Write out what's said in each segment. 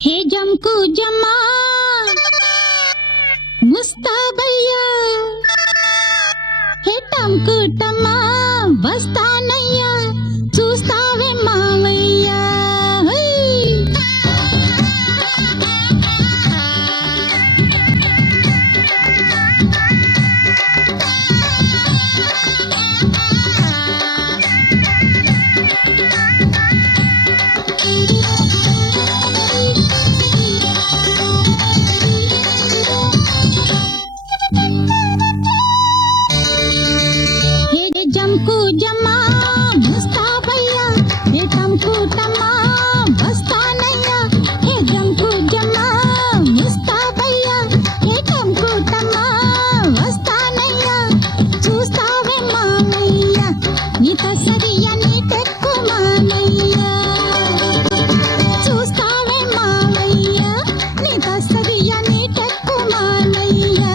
हे जमकू जम्मा मुस्ताबయ్యా हे टमकू टम्मा వస్తానయ్యా చూస్తావే మావయ్యా జంకు జమ్మా ముస్తాబయ్యా హే టంకు టమ్మా వస్తానయ్యా హే జంకు జమ్మా ముస్తాబయ్యా హే టంకు టమ్మా వస్తానయ్యా చూస్తావే మామయ్యా నీ తసరియా నీ టెక్కు మామయ్యా చూస్తావే మామయ్యా నీ తసరియా నీ టెక్కు మామయ్యా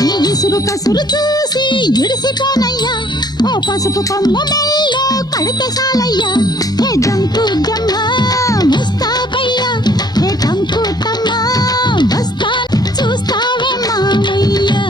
నీ ఇసురు కసురు చూసి ఇడిసిపోనయ్యా ఓ పసుపు కొమ్మ మెల్లో కడితే చాలయ్యా హే జంకు జమ్మా ముస్తాబయ్యా హే టంకు టమ్మా వస్తా చూస్తావే మామయ్యా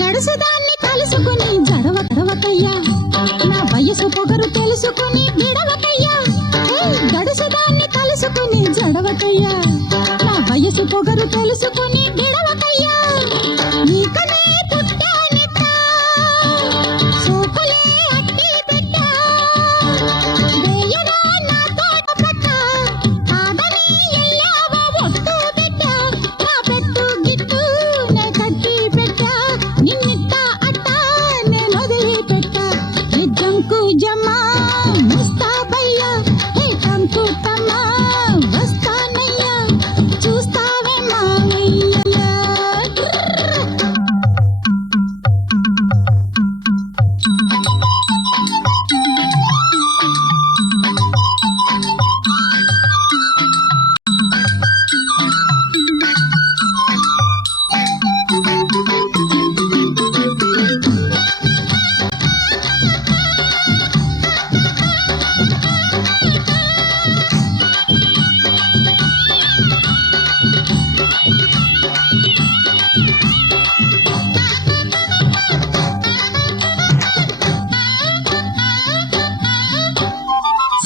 గడుసుదాన్ని కలుసుకుని జడవకయ్యా నా వయసు పొగరు తెలుసుకుని విడవకయ్యా గడుసుదాన్ని కలుసుకుని జడవకయ్యా నా వయసు పొగరు తెలుసుకుని విడవకయ్యా నీకనే పుట్టానిట సోకులే అట్టి పెట్ట వేయడా నా తోట పెట్ట కాదని ఎల్లావా ఒట్టు పెట్ట నా పెట్టు గిట్టు నే కట్టి పెట్ట నిన్నిట్ట అట్ట నేను వదిలి పెట్ట హే జంకు జమ్మా ముస్తాబయ్యా హే టంకు టమ్మా వస్తానయ్యా చూస్తావే మామయ్యా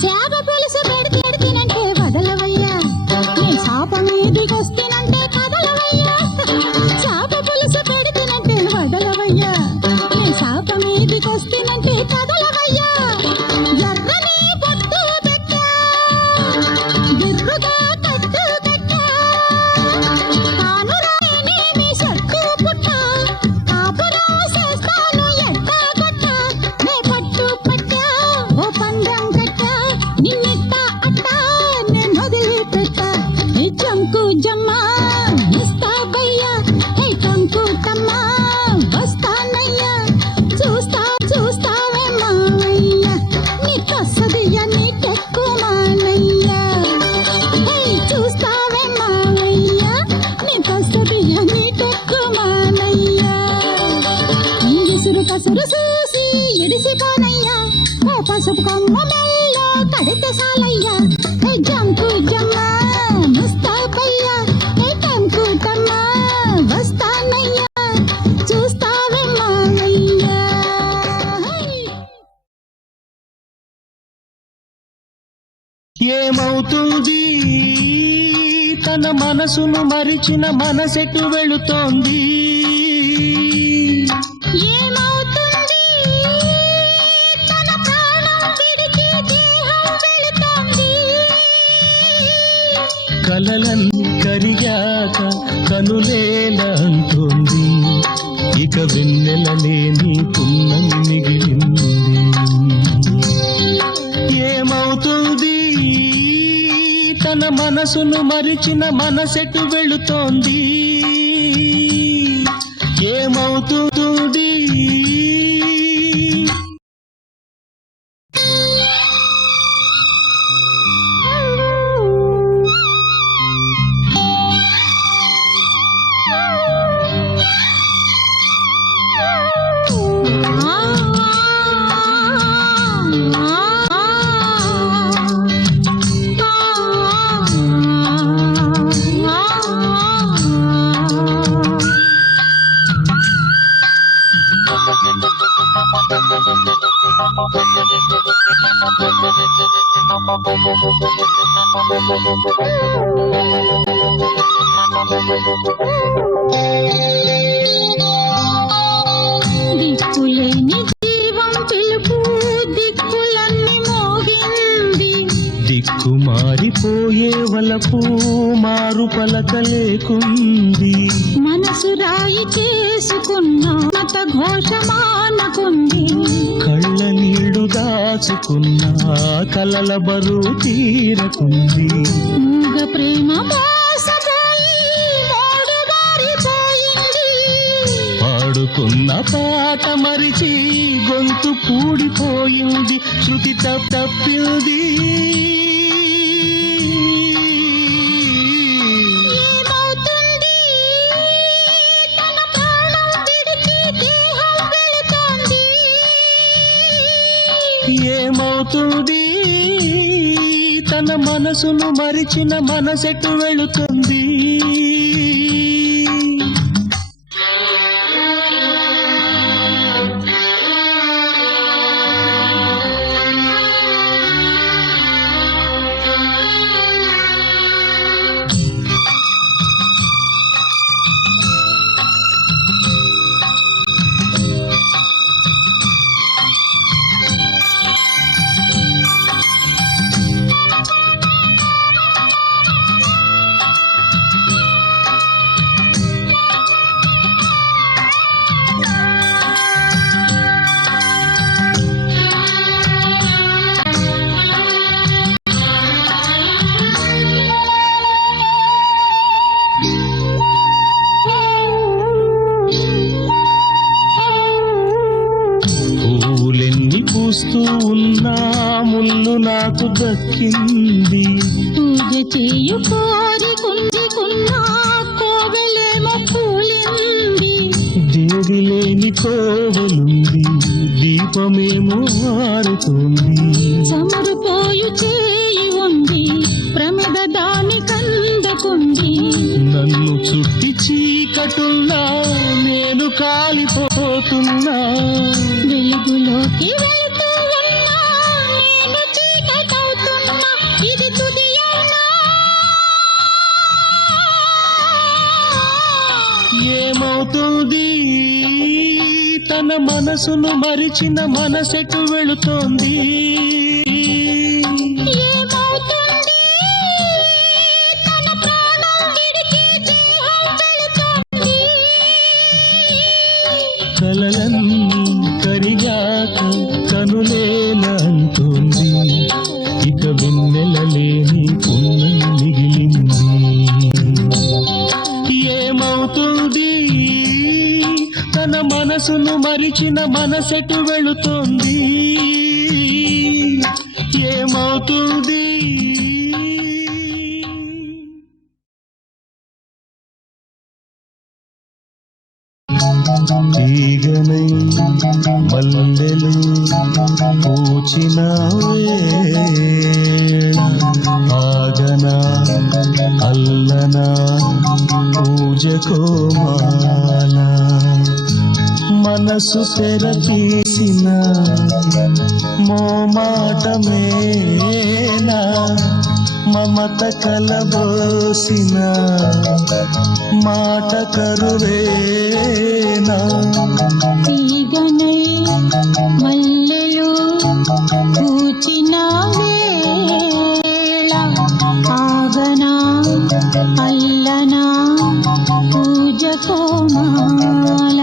శాప పులుసు పెడితేనంటే వదలవయ్యా నీ శాప మీదికొస్తేనంటే కదలవయ్యా శాప పులుసు పెడితేనంటే వదలవయ్యా నీ శాప మీదికొస్తేనంటే కదలవయ్యా ఎర్రని పొట్టు పెట్టా బిర్రుగా కట్టు పెట్టా కానురాయనేమి సట్టు పుట్ట కాపురా చేస్తాను ఎట్టా కొట్ట నే పట్టు పట్టా ఓ పందెం కట్టా నిన్నిట్ట అట్ట నేను వదిలి పెట్టా హే జంకు జమ్మా ముస్తాబయ్యా హే టంకు టమ్మా వస్తానయ్యా చూస్తావే మావయ్యా నీ కసదియా నీ టెక్కు మానయ్యా హే చూస్తావే మావయ్యా నీ కసదియా నీ టెక్కు మానయ్యా నీ ఇసురు కసురు చూసి ఇడిసిపోనయ్యా ఓ పసుపు కొమ్మ మెల్లో కడితే చాలయ్యా హే జంకు జమ్మా ముస్తాబయ్యా హే టంకు టమ్మా వస్తానయ్యా చూస్తావే మావయ్యా ఏమవుతుంది తన మనసును మరిచిన మనసెటు వెళుతోంది ఏమవుతుంది తన ప్రాణం విడిచి దేహం వెళుతోంది కలలన్నీ కరిగాక కనులేల అంటోంది ఇక వెన్నెల లేని పున్నమి మిగిలింది మనసును మరిచిన మనసెటు వెళుతోంది ఏమవుతుంది దిక్కులేని జీవం పిలుపు దిక్కులన్నీ మోగింది దిక్కు మారిపోయే వలపు మారు పలక లేకుంది మనసు రాయి చేసుకున్న మత ఘోషమానకుంది కళ్ళ నీళ్లు దాచుకున్న కలల బరువు తీరకుంది మూగ ప్రేమ మోసపోయి మోడుబారిపోయింది పాడుకున్న పాట మరిచి గొంతు పూడిపోయింది శృతి తప్పింది ఏమవుతుంది తన ప్రాణం విడిచి దేహం వెళుతోంది ఏమవుతుంది తన మనసును మరిచిన మనసెటు వెళుతుంది పూలెన్ని పూస్తూ ఉన్నా ముళ్ళు నాకు దక్కింది పూజ చేయు కోరికుందికున్నా కోవెలేమో కూలింది దేవి లేని కోవలుంది దీపమేమో ఆరుతోంది చమురుపోయు చేయి ఉంది ప్రమిద దాని కందకుంది నన్ను చుట్టి చీకటున్నా నేను కాలిపోతున్నా వెలుగులోకి వెళుతూ ఉన్నా నేను చీకటవుతున్నా ఇది తుదియన్నా ఏమవుతుంది తన మనసును మరిచిన మనసెటు వెళుతోంది ఏమవుతుంది తన ప్రాణం విడిచి దేహం వెళుతోంది కలలన్నీ కరిగాక కనులేనంటుంది ఇక వెన్నెలలేని పున్నమి మిగిలింది ఏమవుతుంది తన మనసును మరిచిన మనసెటు వెళుతోంది ఏమవుతుంది తీగనై మల్లెలు పూచిన వేళ ఆగన అల్లన పూజకోమాల మనసు తెరతీసిన మోమాటమేనా మమత కలబోసిన మాట కరువేనా తీగనై మల్లెలు పూచిన వేళ ఆగనా అల్లనా పూజ కోమాల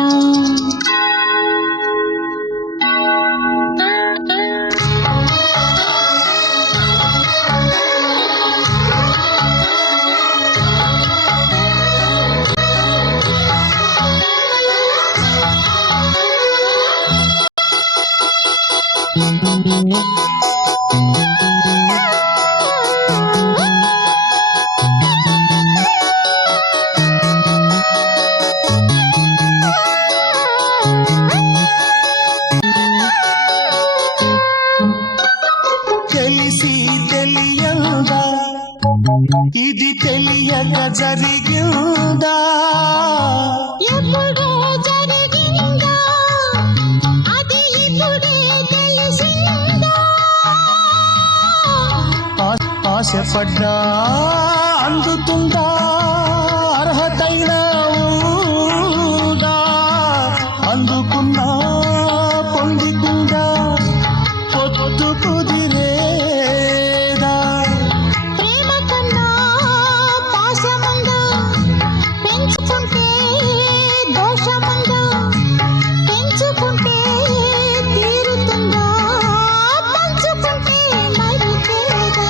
తెలిసి తెలియదా ఇది తెలియక జరిగిందా ఎప్పుడో జరిగిందా అది ఇప్పుడే తెలిసిందా ఆశపడ్డా అందుతుందా అర్హతైన ఉందా అందుకున్నా పొందుతుందా పొత్తు కుదిరేదా ప్రేమ కన్నా పాశముందా పెంచుకుంటే దోషముందా పెంచుకుంటే తీరుతుందా పంచుకుంటే మరిచేదా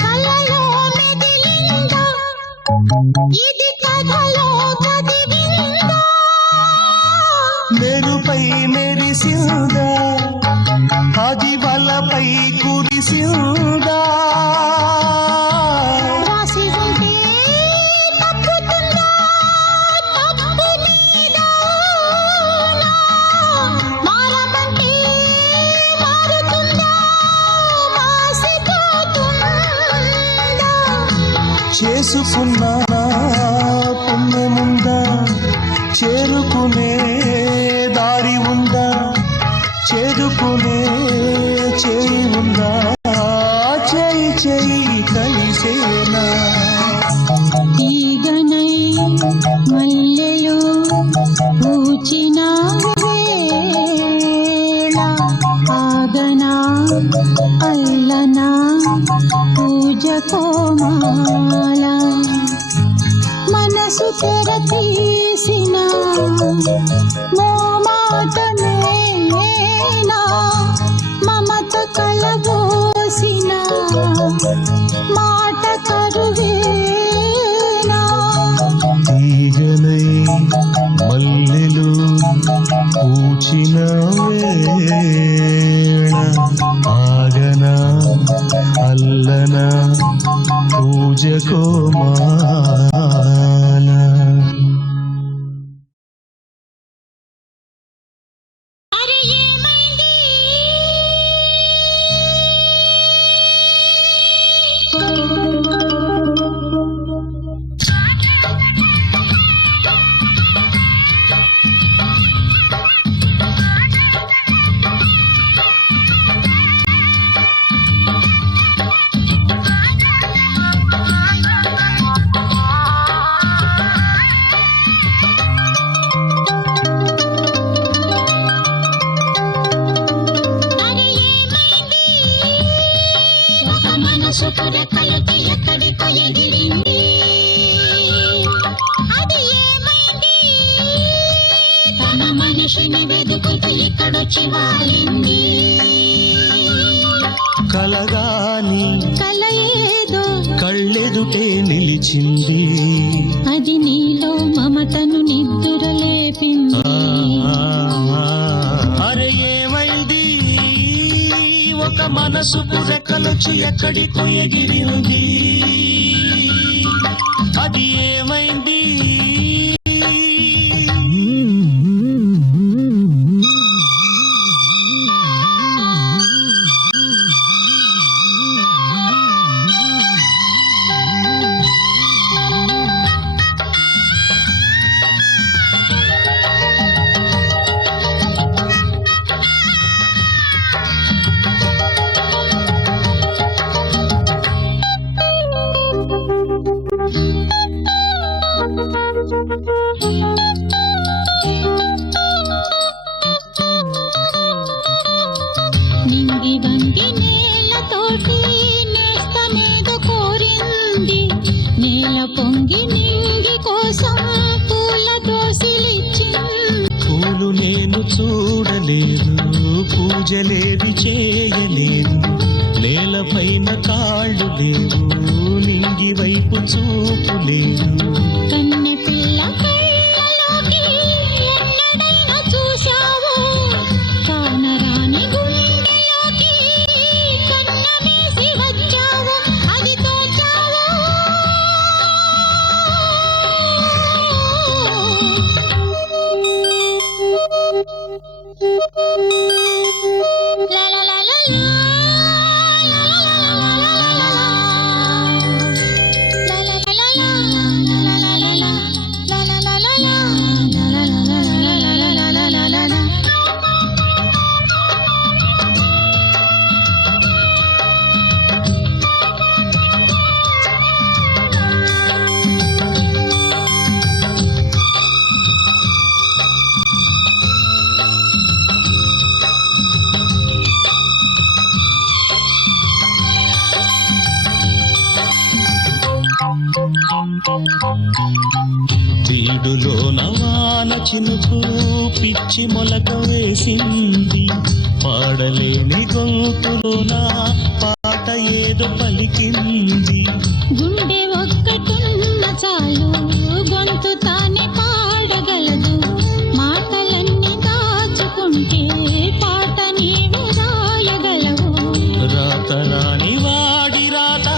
కలలో మెదిలిందా ఇది కథలో చదివిందా మెరుపై మెరిసిందా అది వలపై కురిసిందా రాసి ఉంటే తప్పుతుందా తప్పు నీదా మారమంటే మారుతుందా మాసిపోతుందా చేసుకున్నా పుణ్యముందా చేరుకునే దారి ఉందా చేరుకునే చేయి ఉందా చేయి చేయి కలిసేనా తీగనై మల్లెలు పూచిన వేళ ఆగనా అల్లనా పూజ కోమాల మనసు తెర తీసిన మోమాటమేనా మమత కలబోసిన మాట కరువేనా తీగలై మల్లెలు పూచిన వేళ ఆగనా అల్లనా పూజ కోమాల అరే ఏమైంది అరే ఏమైంది ఒక మనసు పురకలకి ఎక్కడికో ఎగిరింది అది ఏమైంది తన మనిషిని వెతుకుతూ ఇక్కడొచ్చి వాలింది కలగాని కల ఏదో కళ్ళెదుటే నిలిచింది అది నీలో మమతను నిద్దురలేపింది అరే ఏమైంది ఒక మనసు రెక్కలొచ్చి ఎక్కడికో ఎగిరింది అది ఏమైంది పూజలేవి చేయలేదు, నేలపైన కాళ్ళు లేవు, నింగి వైపు చూపు లేదు. కన్నె పిల్ల కళ్ళలోకి ఎన్నడైనా చూశావో, కానరాని గుండెలోకి కన్నమేసి వచ్చావో, అది తోచావో. లా లా లా లా లా. బీడులో నవాన చినుకు పిచ్చి మొలక వేసింది, పాడలేని గొంతులోన పాట ఏదో పలికింది. గుండె ఒక్కటున్న చాలు గొంతు తానే పాడగలదు, మాటలన్నీ దాచుకుంటే పాట నీవే రాయగలవు. రాత రాని వాడి రాత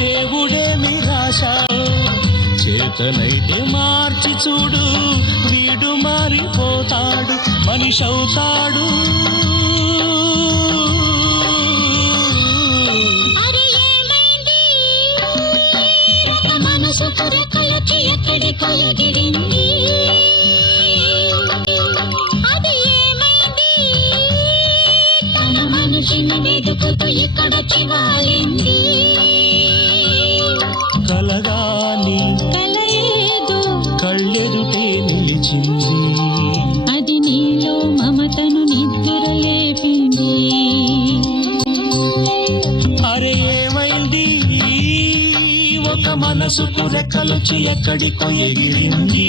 దేవుడేమి రాశావు, చేతనైతే మార్చి చూడు, వీడు మారిపోతాడు, మనిషి అవుతాడు. అరే ఏమైంది, ఒక మనసుకు రెక్కలొచ్చి ఎక్కడికో ఎగిరింది. అది ఏమైంది, తన మనిషిని వెతుకుతూ ఇక్కడొచ్చి వాలింది. కలగాని కల ఏదో కళ్ళెదుటే నిలిచింది, అది నీలో మమతను నిద్ర లేపింది. అరే ఏమైంది, ఒక మనసుకు రెక్కలొచ్చి ఎక్కడికో ఎగిరింది.